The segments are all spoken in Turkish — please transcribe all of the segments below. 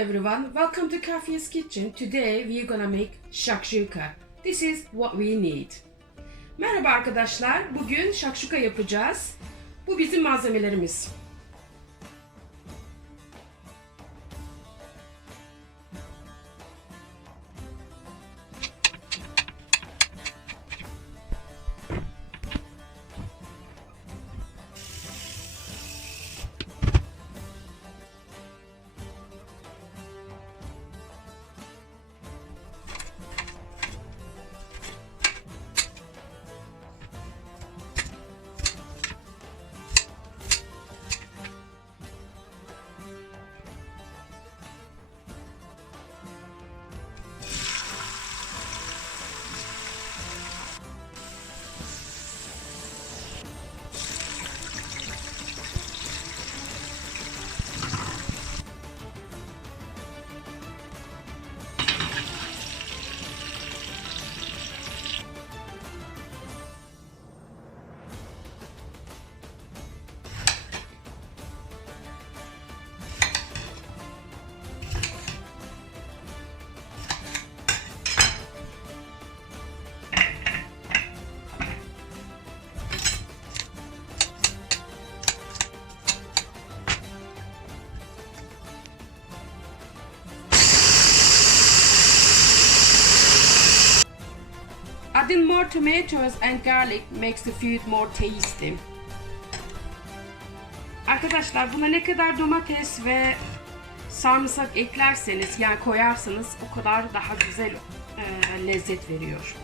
everyone, welcome to Kafi's kitchen. Today we're gonna make shakshuka. This is what we need. Merhaba arkadaşlar, bugün shakshuka yapacağız. Bu bizim malzemelerimiz. Adding more tomatoes and garlic makes the food more tasty. Arkadaşlar buna ne kadar domates ve sarımsak eklerseniz yani koyarsanız o kadar daha güzel lezzet veriyor.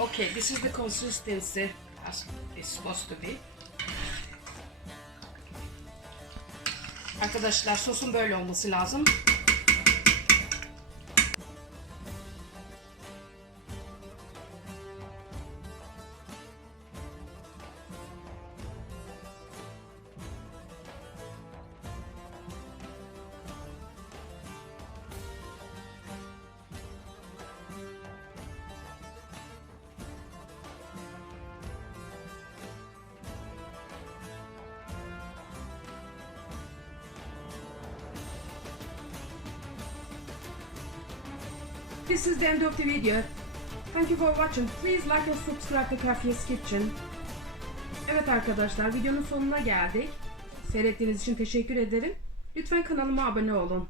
Okay, this is the consistency as it's supposed to be. Arkadaşlar sosun böyle olması lazım. This is the end of the video. Thank you for watching. Please like and subscribe to Kafi's Kitchen. Evet arkadaşlar, videonun sonuna geldik. Seyrettiğiniz için teşekkür ederim. Lütfen kanalıma abone olun.